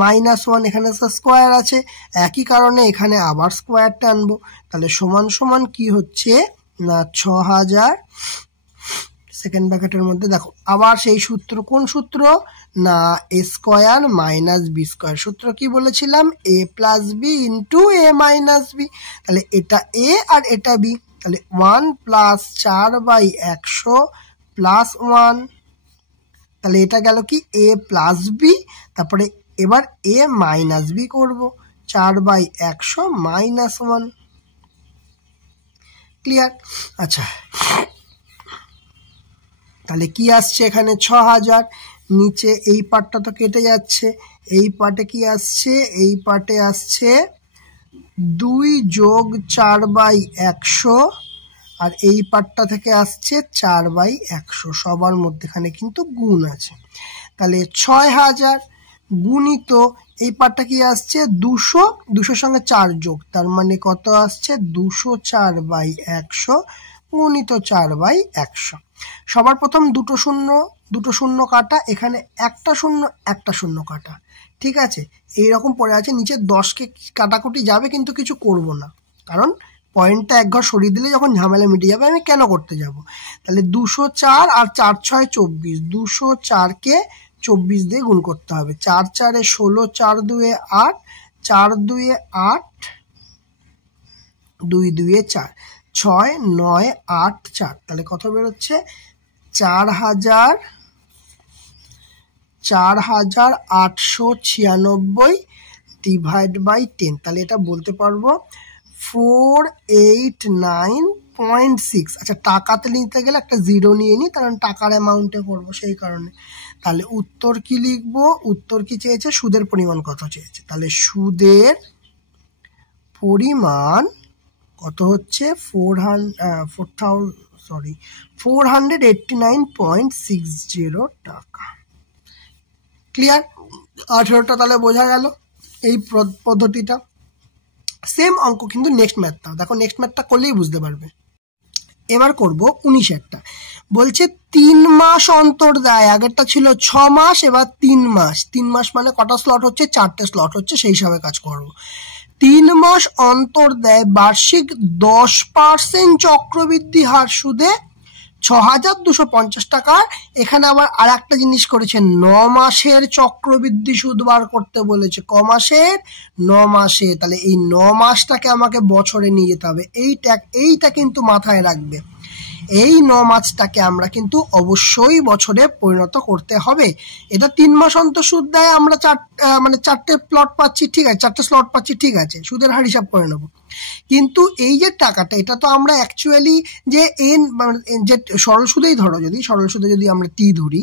-1, এখানে স্কোয়ার আছে, একই কারণে এখানে আবার স্কোয়ারটা আনবো, তাহলে সমান সমান কি হচ্ছে না 6000, সেকেন্ড ব্র্যাকেটের মধ্যে দেখো আবার সেই সূত্র, কোন সূত্র না এ স্কোয়ার মাইনাস বি স্কোয়ার, সূত্র কি বলেছিলাম, এ প্লাস বি ইন্টু এ মাইনাস বি, তাহলে এটা এ আর এটা বি, তাহলে 1 প্লাস 4/100 প্লাস 1, তাহলে এটা গেল কি এ প্লাস বি, তারপরে এবার এ মাইনাস বি করবো, 4/100 মাইনাস 1, ক্লিয়ার? আচ্ছা তাহলে কি আসছে এখানে 6000, নিচে এই পার্টটা তো কেটে যাচ্ছে, এই পার্টে কি আসছে, এই পার্টে আসছে 2 যোগ 4/100, আর এই পার্টটা থেকে আসছে 4/100, সবার মধ্যেখানে কিন্তু গুণ আছে, তাহলে 6000 গুণিত এই পার্টটা কি আসছে 200, 200 সঙ্গে 4 যোগ, তার মানে কত আসছে 204/100 গুণিত 4/100। সবার প্রথম দুটো শূন্য কাটা, এখানে একটা শূন্য কাটা, ঠিক আছে, এইরকম পড়ে আছে। নিচে 10কে কাটাকুটি যাবে, কিন্তু কিছু করব না, কারণ পয়েন্টটা এক ঘর সরিয়ে দিলে যখন ঝামেলা মিটে যাবে আমি কেন করতে যাব। তাহলে 204 আর 4 6 24, 204কে 24 দিয়ে গুণ করতে হবে। 4 4 16, 4 2 8, 4 2 8, 2 2 4, 6 9 8 4, তাহলে কত বেরোচ্ছে? 4896 ডিভাইড বাই 10। তাহলে এটা বলতে পারবো 489.6। আচ্ছা, টাকাতে নিতে গেলে একটা 0 নিয়ে নিই, কারণ টাকার অ্যামাউন্টে করবো সেই কারণে। তাহলে উত্তর কি লিখবো? উত্তর কি চেয়েছে? সুদের পরিমাণ কত চেয়েছে। তাহলে সুদের পরিমাণ কত হচ্ছে? 489.60 টাকা। ক্লিয়ার? 18টা তাহলে বোঝা গেল এই পদ্ধতিটা। সেম অঙ্ক কিন্তু নেক্সট ম্যাথটা দেখো, নেক্সট ম্যাথটা করলেই বুঝতে পারবে। এবার করব 19-এরটা। বলছে 3 মাস অন্তর দেয়, আগেরটা ছিল 6 মাস, এবার 3 মাস। 3 মাস মানে কটা স্লট হচ্ছে? 4টে স্লট হচ্ছে, সেই হিসাবে কাজ করব। 3 মাস অন্তর দেয় বার্ষিক 10% চক্রবৃদ্ধি হার সুদে 6250 টাকা। এখানে আবার আর একটা জিনিস করেছে, 9 মাসের চক্রবৃদ্ধি সুদ বার করতে বলেছে। ক মাসের? 9 মাসে। তাহলে এই 9 মাসটাকে আমাকে বছরে নিয়ে যেতে হবে। এইটা কিন্তু মাথায় রাখবে, এই 9 মাসটাকে আমরা কিন্তু অবশ্যই বছরে পরিণত করতে হবে। এটা 3 মাস অন্তর সুদ দেয়, আমরা 4টে প্লট পাচ্ছি, ঠিক আছে, 4টে স্লট পাচ্ছি, ঠিক আছে, সুদের হার হিসাব করে নেব। কিন্তু এই যে টাকাটা, এটা তো আমরা অ্যাকচুয়ালি যে যে সরল সুদেই ধরো, যদি সরল সুদে যদি আমরা টি ধরি,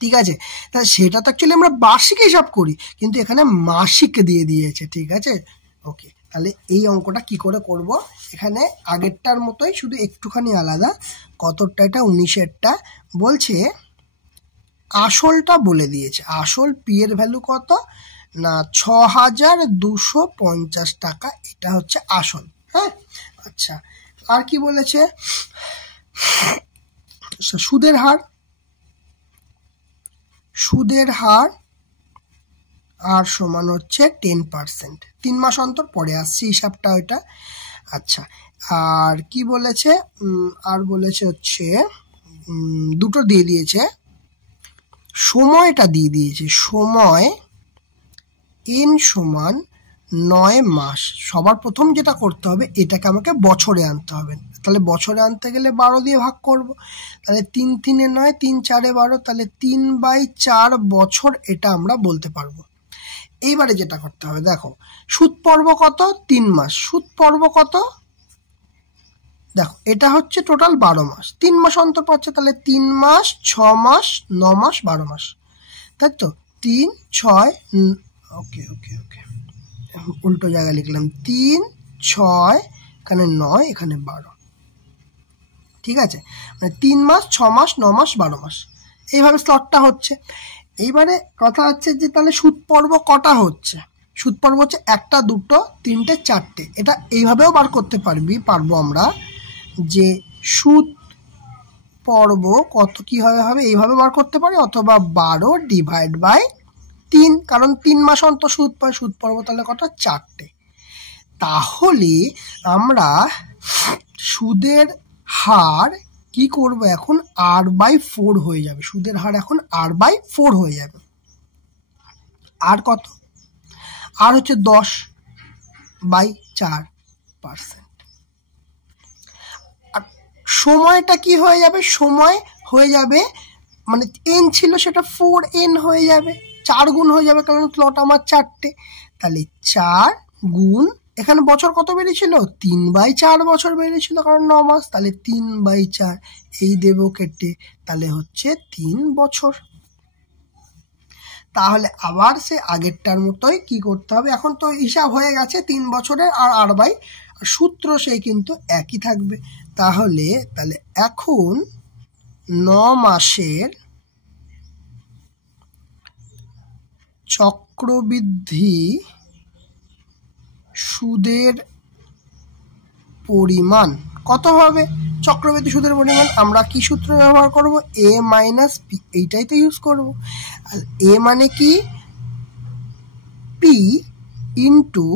ঠিক আছে, তাহলে সেটা তো অ্যাকচুয়ালি আমরা বার্ষিক হিসাব করি, কিন্তু এখানে মাসিক দিয়ে দিয়েছে, ঠিক আছে। ওকে, তাহলে এই অঙ্কটা কি করে করব? এখানে আগেরটার মতোই, শুধু একটুখানি আলাদা। কতটা? এটা 19-এরটা। বলছে আসলটা বলে দিয়েছে। আসল পি এর ভ্যালু কত? না 6250 টাকা, এটা হচ্ছে আসল। হ্যাঁ, আচ্ছা, আর কি বলেছে? সুদের হার, সুদের হার আর সমান হচ্ছে 10%। 3 মাস অন্তর, পরে আসছে হিসাবটা ওইটা। আচ্ছা, আর কি বলেছে? আর বলেছে হচ্ছে দুটো দিয়ে দিয়েছে, সময়টা দিয়ে দিয়েছে। সময় n সমান 9 মাস। সবার প্রথম যেটা করতে হবে, এটাকে আমাকে বছরে আনতে হবে। তাহলে বছরে আনতে গেলে 12 দিয়ে ভাগ করব। তাহলে 3 3 9, 3 4 12, তাহলে 3/4 বছর এটা আমরা বলতে পারবো। এইবারে যেটা করতে হবে, দেখো সুদ পর্ব কত? 3 মাস। সুদ পর্ব কত? দেখো এটা হচ্ছে টোটাল 12 মাস, 3 মাস অন্তর পাচ্ছে, তাহলে 3 মাস 6 মাস 9 মাস 12 মাস, তাই তো। 3 6, ওকে ওকে ওকে, উল্টো জায়গায় লিখলাম। 3 6, এখানে 9, এখানে 12, ঠিক আছে। মানে 3 মাস 6 মাস 9 মাস 12 মাস, এইভাবে স্লটটা হচ্ছে। এইবারে কথা হচ্ছে যে তাহলে সুদ পর্ব কটা হচ্ছে? সুদ পর্ব হচ্ছে 1, 2, 3, 4টে। এটা এইভাবেও বার করতে পারবো আমরা, যে সুদ পর্ব কত কিভাবে হবে, এইভাবে বার করতে পারি, অথবা 12 ডিভাইড বাই 3, কারণ 3 মাস অন্তর সুদ পাই। সুদ পর্ব তাহলে কটা? 4টে। তাহলে আমরা সুদের হার কি করব এখন? r/4 হয়ে যাবে। সুদের হার এখন r/4 হয়ে যাবে। আর কত? আর হচ্ছে 10/4%। আর সময়টা কি হয়ে যাবে? সময় হয়ে যাবে, মানে n ছিল সেটা 4n হয়ে যাবে, 4 গুণ হয়ে যাবে, কারণ প্লট আমার 4টে। তাহলে 4 গুণ, এখানে বছর কত বেরিয়েছিল? 3/4 বছর বেরিয়েছিল, কারণ 9 মাস। তাহলে 3/4 এই দেব কেটে, তাহলে হচ্ছে 3 বছর। তাহলে আবার সে আগেরটার মতোই কি করতে হবে? এখন তো হিসাব হয়ে গেছে 3 বছরের, আর সূত্র সেই কিন্তু একই থাকবে। তাহলে এখন 9 মাসের চক্রবৃদ্ধি সুদের পরিমাণ কত হবে? চক্রবৃদ্ধি সুদের পরিমাণ আমরা কি সূত্র ব্যবহার করব? a - b, এইটাই তো ইউজ করব। আর a মানে কি? P into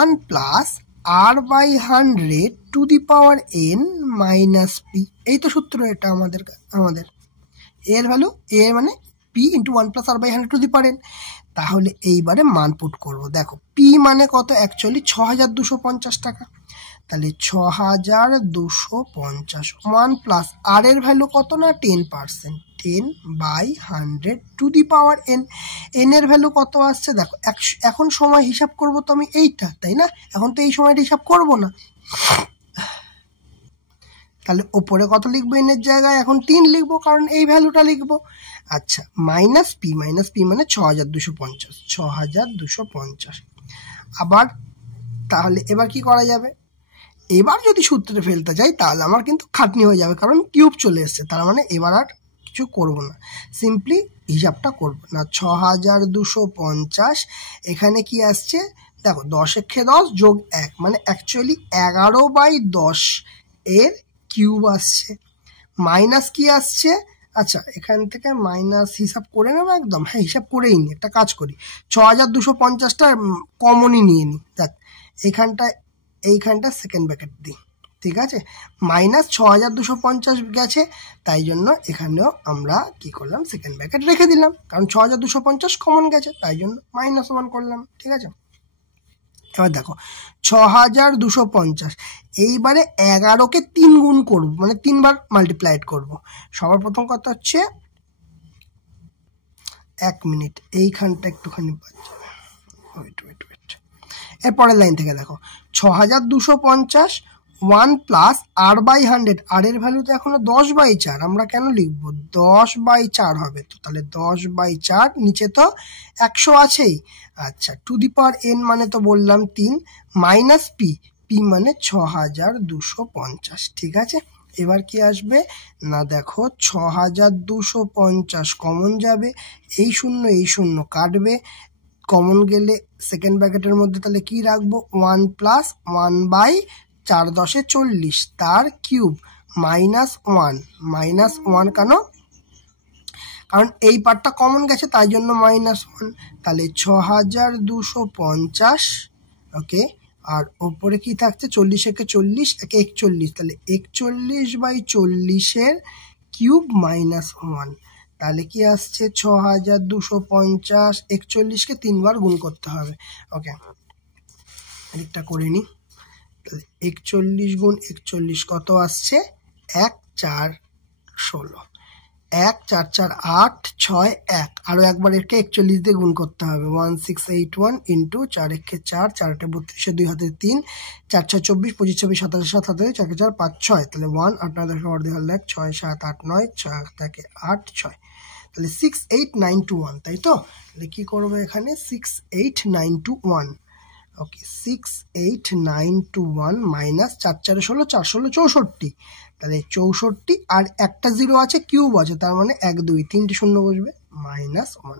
1 plus r by 100 to the power n minus P. এই তো সূত্র এটা আমাদের এর ভ্যালু, এর মানে P into 1 plus r by 100 to the power n। তাহলে এইবারে মান পুট করবো। দেখো পি মানে কত, অ্যাকচুয়ালি 6250 টাকা। তাহলে 6250, 1 প্লাস আর এর ভ্যালু কত না 10%, 10 by 100 to the power n। n এর ভ্যালু কত আসছে দেখো, এখন সময় হিসাব করব তো আমি এইটা, তাই না? এখন তো এই সময়টা হিসাব করব না, তাহলে ওপরে কত লিখবো n এর জায়গায়, এখন 3 লিখবো কারণ এই ভ্যালুটা লিখবো। আচ্ছা, মাইনাস পি মানে 6250, 6250। আবার তাহলে এবার কি করা যাবে, এবার যদি সূত্রে ফেলতে যাই তাহলে আমার কিন্তু খাটনি হয়ে যাবে, কারণ কিউব চলে এসছে। তার মানে এবার আর কিছু করব না, সিম্পলি হিসাবটা করব না। 6250 এখানে কি আসছে দেখো, 10 একে 10 যোগ 1 মানে অ্যাকচুয়ালি 11/10 এর কিউব আসছে। মাইনাস কি আসছে, আচ্ছা এখান থেকে মাইনাস হিসাব করে নেবো একদম, হ্যাঁ হিসাব করেই নি, একটা কাজ করি 6250টা কমনই নিয়ে নিই। দেখ এইখানটা সেকেন্ড ব্র্যাকেট দিই, ঠিক আছে? মাইনাস 6250 গেছে, তাই জন্য এখানেও আমরা কি করলাম, সেকেন্ড ব্র্যাকেট রেখে দিলাম, কারণ 6250 কমন গেছে, তাই জন্য মাইনাস 1 করলাম, ঠিক আছে? এবার দেখো 6250, এইবারে 11কে 3 গুণ করবো, মানে 3 বার মাল্টিপ্লাইড করবো। সবার প্রথম কথা হচ্ছে 1 মিনিট, এইখানটা একটুখানি ওয়েট, এরপরের লাইন থেকে দেখো 6250, 1 প্লাস r বাই 100, আর এর ভ্যালু তো এখনো 10/4, আমরা কেন লিখবো 10/4 হবে, তো তাহলে 10/4, নিচে তো 100 আছেই। আচ্ছা, টু দি পাওয়ার n মানে তো বললাম 3, মাইনাস পি মানে 6250, ঠিক আছে? এবার কি আসবে না দেখো 6250 কমন যাবে, এই শূন্য কাটবে, কমন গেলে সেকেন্ড ব্র্যাকেটের মধ্যে তাহলে কি রাখবো, 1 প্লাস 1/4 10 40 তার কিউব মাইনাস 1 কেন, কারণ এই পার্টটা কমন গেছে তাই জন্য -1। তাহলে 6250, ওকে, আর ওপরে কি থাকছে 40 একে 40, একে 41, তাহলে 41/40 এর কিউব -1। তাহলে কি আসছে 6250, 41কে 3 বার গুণ করতে হবে, ওকে একটা করে নি। তাহলে 41 গুণ 41 কত আসছে, 1 4 16, 1 4 4 8 6 1, আরো একবার একে 41 দিয়ে গুণ করতে হবে, 1681 ইন্টু 4 একে 4, 4 8 32, 2 হাতে 3, 4 6 24, 25 26 27 27, 4 4 5 6, তাহলে 1 8 9 10 11 12 6 7 8 9, 6 থেকে 8 6, তাহলে 68921, তাই তো? তাহলে কি করবো এখানে 68921, ওকে 68921 মাইনাস 4 4 16, 4 16 64, তাহলে 64, আর একটা 0 আছে, কিউব আছে, তার মানে 1 2 3টে শূন্য বসবে, -1।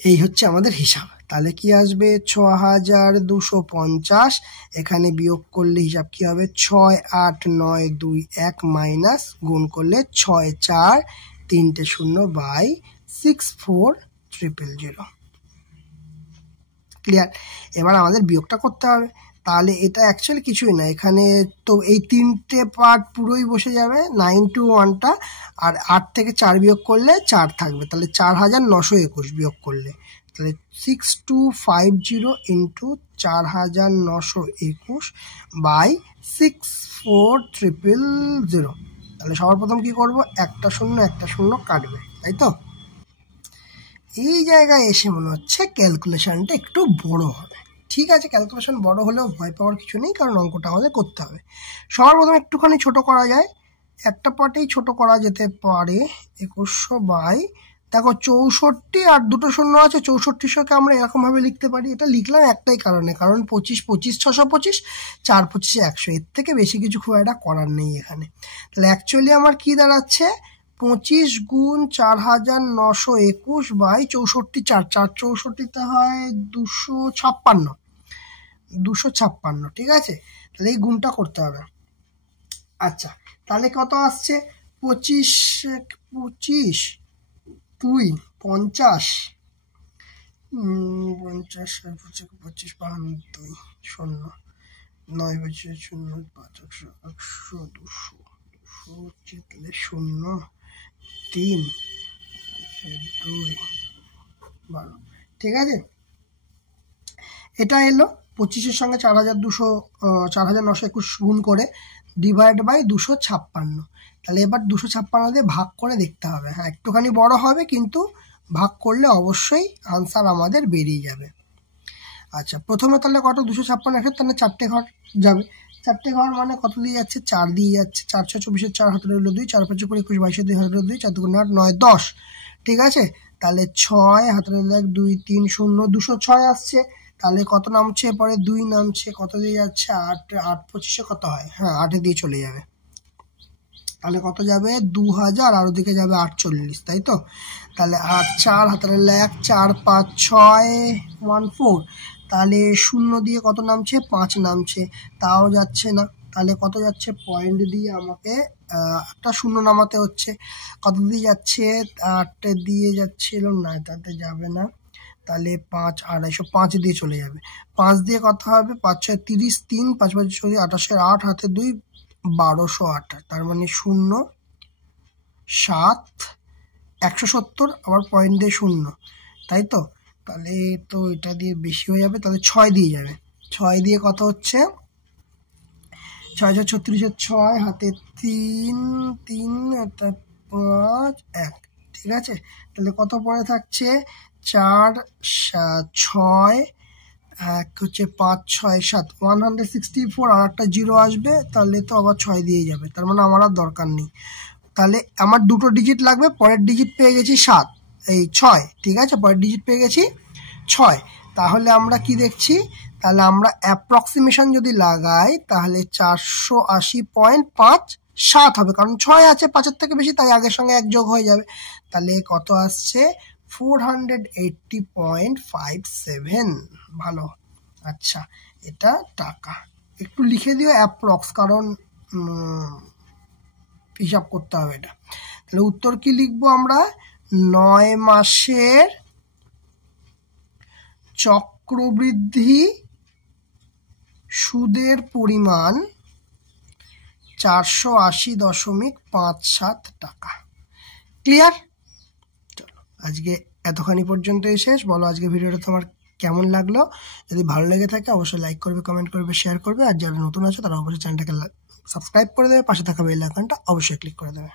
এই হচ্ছে আমাদের হিসাব। তাহলে কি আসবে 6250, এখানে বিয়োগ করলে হিসাব কি হবে 6 8 9 2 1 মাইনাস, গুণ করলে 6 4 3টে 0 বাই 64000। ক্লিয়ার? এবার আমাদের বিয়োগটা করতে হবে, তাহলে এটা অ্যাকচুয়ালি কিছুই না, এখানে তো এই 3টে পার্ট পুরোই বসে যাবে, 9 to 1টা, আর 8 থেকে 4 বিয়োগ করলে 4 থাকবে, তাহলে 4921 বিয়োগ করলে, তাহলে 6250 ইন্টু 4921 বাই 64000। তাহলে সবার প্রথম কি করব, একটা শূন্য কাটবে, তাই তো? এই জায়গায় এসে মনে হচ্ছে ক্যালকুলেশনটা একটু বড় হবে। ঠিক আছে, ক্যালকুলেশন বড় হলেও ভয় পাওয়ার কিছু নেই, কারণ অঙ্কটা আমাদের করতে হবে। সবার প্রথমে একটুখানি ছোট করা যায়, একটা পার্টেই ছোট করা যেতে পারে, 2100 বাই, দেখো 64 আর দুটো শূন্য আছে, 6400কে আমরা এরকমভাবে লিখতে পারি। এটা লিখলাম একটাই কারণে, কারণ 25 25 625, 4 25 100, এর থেকে বেশি কিছু খুব একটা করার নেই এখানে। তাহলে অ্যাকচুয়ালি আমার কি দাঁড়াচ্ছে, 25 গুণ 4921 বাই 64, 4 4 64তে হয় 256, ঠিক আছে? তাহলে এই গুণটা করতে হবে। আচ্ছা, তাহলে কত আসছে, 25 2 50, 50 25 52 শূন্য 9 25 শূন্য 5 100 200 200 শূন্য 3 2 12। ঠিক আছে, এটা এলো 25-এর সঙ্গে 4921 গুণ করে ডিভাইড বাই 256। তাহলে এবার 256 দিয়ে ভাগ করে দেখতে হবে। হ্যাঁ, একটুখানি বড় হবে, কিন্তু ভাগ করলে অবশ্যই আনসার আমাদের বেরিয়ে যাবে। আচ্ছা, প্রথমে তাহলে কত? 256 একশো, তাহলে 4টে ঘর যাবে। 4টে ঘর মানে কত দিয়ে যাচ্ছে? 4 দিয়ে যাচ্ছে। 4 6 24, 4 হাতে রইল 2, 4 5 21 22, 2 হাতে রইল 2, 4 2 8 9 10। ঠিক আছে, তাহলে 6 হাতে রইল 1 2 3 0 206 আসছে। তাহলে কত নামছে? পরে 2 নামছে, কত দিয়ে যাচ্ছে? 8 8 25 কত হয়? হ্যাঁ, 8 দিয়ে চলে যাবে। তাহলে কত যাবে? 2000, আর ওদিকে যাবে 48, তাই তো? তাহলে 8 4 হাতে রইল 1 4 5 6 14। তাহলে 0 দিয়ে কত নামছে? 5 নামছে, তাও যাচ্ছে না। তাহলে কত যাচ্ছে? পয়েন্ট দিয়ে আমাকে একটা 0 নামাতে হচ্ছে। কত দিয়ে যাচ্ছে? 8 দিয়ে যাচ্ছিল না, তাতে যাবে না। তাহলে 5 250, 5 দিয়ে চলে যাবে। 5 দিয়ে কত হবে? 5 6 30, 3 5 5 28, 8 হাতে 2 1208। তার মানে 0 7 170, আবার পয়েন্ট দিয়ে 0, তাই তো? তাহলে তো এটা দিয়ে বেশি হয়ে যাবে, তাহলে 6 দিয়ে যাবে। 6 দিয়ে কত হচ্ছে? 6 6 36, 6 হাতে 3 3 5 1। ঠিক আছে, তাহলে কত পরে থাকছে? 4 6 1 হচ্ছে 5 6 7 164, আর একটা 0 আসবে, তাহলে তো আবার 6 দিয়ে যাবে। তার মানে আমার আর দরকার নেই। তাহলে আমার দুটো ডিজিট লাগবে, পরের ডিজিট পেয়ে গেছি 7 এই 6। ঠিক আছে, পরের ডিজিট পেয়ে গেছি 6। তাহলে আমরা কি দেখছি? তাহলে আমরা অ্যাপ্রক্সিমেশন যদি লাগাই, তাহলে 480.57 হবে, কারণ 6 আছে 5-এর থেকে বেশি, তাই আগের সঙ্গে 1 যোগ হয়ে যাবে। তাহলে কত আসছে? 480.57। ভালো। আচ্ছা, এটা টাকা। একটু লিখে দিও অ্যাপ্রক্স, কারণ হিসাব করতে হবে এটা। তাহলে উত্তর কি লিখবো আমরা? 9 মাসের চক্রবৃদ্ধি সুদের পরিমাণ 480.57 টাকা। ক্লিয়ার? চলো, আজকে এতখানি পর্যন্ত শেষ। বলো আজকে ভিডিওটা তোমার কেমন লাগলো? যদি ভালো লেগে থাকে অবশ্যই লাইক করবে, কমেন্ট করবে, শেয়ার করবে। আর যারা নতুন আছে তারা অবশ্যই চ্যানেলটাকে সাবস্ক্রাইব করে দেবে, পাশে থাকা বেল আইকনটা অবশ্যই ক্লিক করে দেবে।